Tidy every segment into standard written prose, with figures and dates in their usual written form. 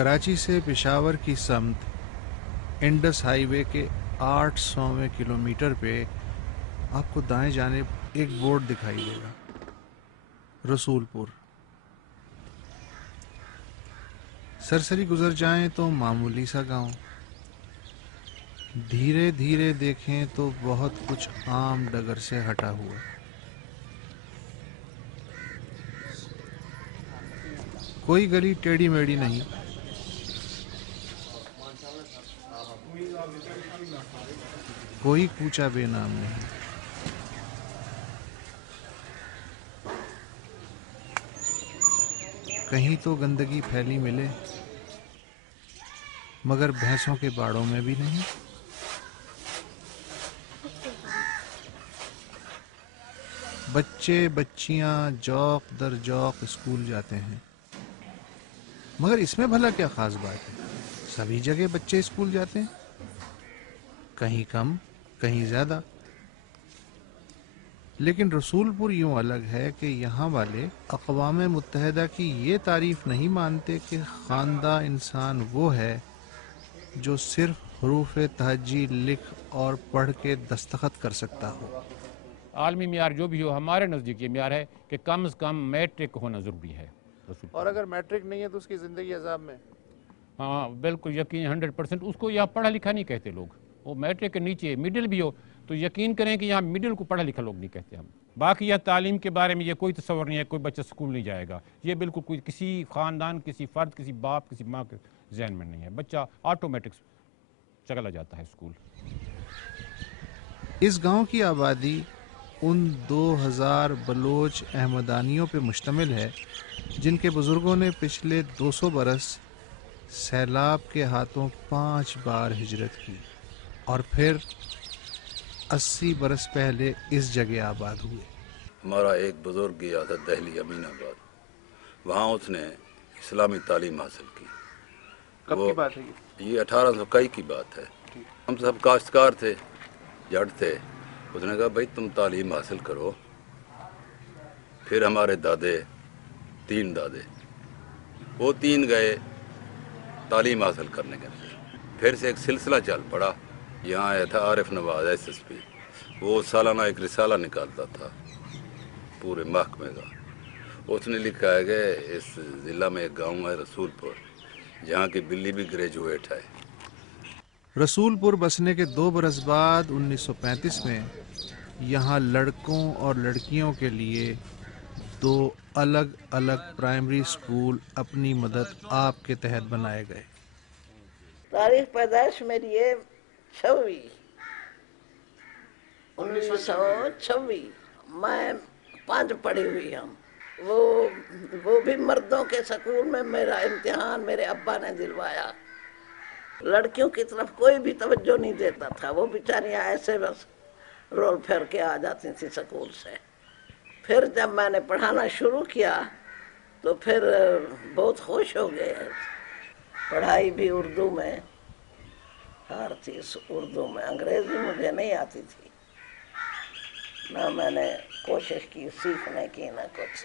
کراچی سے پشاور کی سمت انڈس ہائی وے کے 800ویں کلومیٹر پہ آپ کو دائیں جانب ایک بورڈ دکھائی دے گا، رسول پور۔ سرسری گزر جائیں تو معمولی سا گاؤں، دھیرے دھیرے دیکھیں تو بہت کچھ عام ڈگر سے ہٹا ہوا۔ کوئی گلی ٹیڑھی میڑھی نہیں، کوئی کوچہ بے نام نہیں۔ کہیں تو گندگی پھیلی ملے، مگر بھینسوں کے باڑوں میں بھی نہیں۔ بچے بچیاں جوق در جوق اسکول جاتے ہیں، مگر اس میں بھلا کیا خاص بات ہے؟ سبھی جگہ بچے اسکول جاتے ہیں، کہیں کم کہیں زیادہ۔ لیکن رسول پور یوں الگ ہے کہ یہاں والے اقوام متحدہ کی یہ تعریف نہیں مانتے کہ خواندہ انسان وہ ہے جو صرف حروف تہجی لکھ اور پڑھ کے دستخط کر سکتا ہو۔ عالمی معیار جو بھی ہو، ہمارے نزدیک یہ معیار ہے کہ کم از کم میٹرک ہونا ضروری ہے۔ اور اگر میٹرک نہیں ہے تو اس کی زندگی عذاب میں؟ ہاں بالکل یقین 100%۔ اس کو یہاں پڑھا لکھا نہیں کہتے لوگ، وہ میٹرک کے نیچے مڈل بھی ہو تو یقین کریں کہ یہاں مڈل کو پڑھا لکھا لوگ نہیں کہتے ہم۔ باقی یہ تعلیم کے بارے میں یہ کوئی تصور نہیں ہے کوئی بچہ سکول نہیں جائے گا، یہ بالکل کوئی کسی خاندان کسی فرد کسی باپ کسی ماں کے ذہن میں نہیں ہے، بچہ آٹومیٹک چلا جاتا ہے سکول۔ اس گاؤں کی آبادی ان 2000 بلوچ احمدانیوں پہ مشتمل ہے جن کے بزرگوں نے پچھلے 200 برس سیلاب کے ہاتھوں 5 بار ہجرت کی اور پھر 80 برس پہلے اس جگہ آباد ہوئے۔ ہمارا ایک بزرگ گیا تھا دہلی امین آباد، وہاں اس نے اسلامی تعلیم حاصل کی۔ کب کی بات ہے یہ 1821 کی بات ہے۔ ہم سب کاشتکار تھے، جٹ تھے۔ اس نے کہا بھائی تم تعلیم حاصل کرو۔ پھر ہمارے دادے، 3 دادے، وہ 3 گئے تعلیم حاصل کرنے کے لیے۔ پھر سے ایک سلسلہ چل پڑا، یہاں آیا تھا عارف نواز SSP، وہ سالانہ ایک رسالہ نکالتا تھا پورے محکمے کا۔ اس نے لکھا ہے کہ اس ضلع میں ایک گاؤں ہے رسول پور، جہاں کی بلی بھی گریجویٹ ہے۔ رسول پور بسنے کے 2 برس بعد 1935 میں یہاں لڑکوں اور لڑکیوں کے لیے 2 الگ الگ پرائمری اسکول اپنی مدد آپ کے تحت بنائے گئے۔ تاریخ پیدائش میری ہے 1926۔ میں 5 پڑھی ہوئی ہوں۔ وہ بھی مردوں کے سکول میں میرا امتحان میرے ابا نے دلوایا۔ لڑکیوں کی طرف کوئی بھی توجہ نہیں دیتا تھا، وہ بیچاریاں ایسے بس رول پھیر کے آ جاتی تھی سکول سے۔ پھر جب میں نے پڑھانا شروع کیا تو پھر بہت خوش ہو گئے۔ پڑھائی بھی اردو میں، ہر چیز اردو میں، انگریزی مجھے نہیں آتی تھی، نہ میں نے کوشش کی سیکھنے کی نہ کچھ۔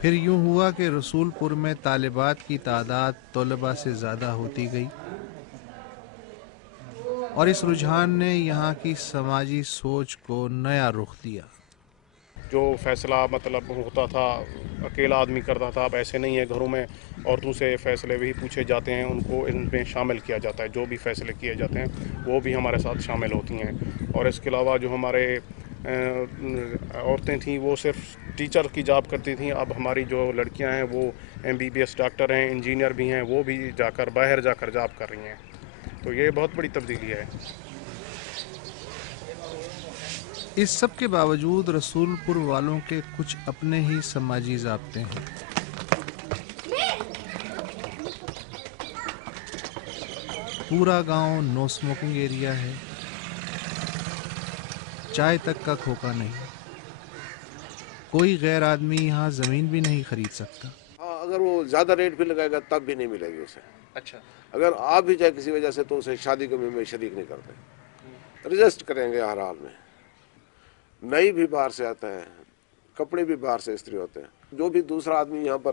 پھر یوں ہوا کہ رسول پور میں طالبات کی تعداد طلباء سے زیادہ ہوتی گئی اور اس رجحان نے یہاں کی سماجی سوچ کو نیا رخ دیا۔ جو فیصلہ مطلب ہوتا تھا اکیلا آدمی کرتا تھا، اب ایسے نہیں ہے، گھروں میں عورتوں سے فیصلے بھی پوچھے جاتے ہیں، ان کو ان میں شامل کیا جاتا ہے، جو بھی فیصلے کیے جاتے ہیں وہ بھی ہمارے ساتھ شامل ہوتی ہیں۔ اور اس کے علاوہ جو ہمارے عورتیں تھیں وہ صرف ٹیچر کی جاب کرتی تھیں، اب ہماری جو لڑکیاں ہیں وہ MBBS ڈاکٹر ہیں، انجینئر بھی ہیں، وہ بھی باہر جا کر جاب کر رہی ہیں، تو یہ بہت بڑی تبدیلی ہے۔ اس سب کے باوجود رسول پور والوں کے کچھ اپنے ہی سماجی ضابطے ہیں۔ پورا گاؤں نو اسموکنگ ایریا ہے، چائے تک کا کھوکا نہیں، کوئی غیر آدمی یہاں زمین بھی نہیں خرید سکتا۔ اگر وہ زیادہ ریٹ بھی لگائے گا تب بھی نہیں ملے گی اسے۔ اچھا، اگر آپ بھی جائے کسی وجہ سے تو اسے شادی کے میں شریک نہیں کرتے، رجسٹ کریں گے ہر حال میں۔ نئی بھی باہر سے آتا ہے، کپڑے بھی باہر سے استری ہوتے ہیں۔ جو بھی دوسرا آدمی یہاں پر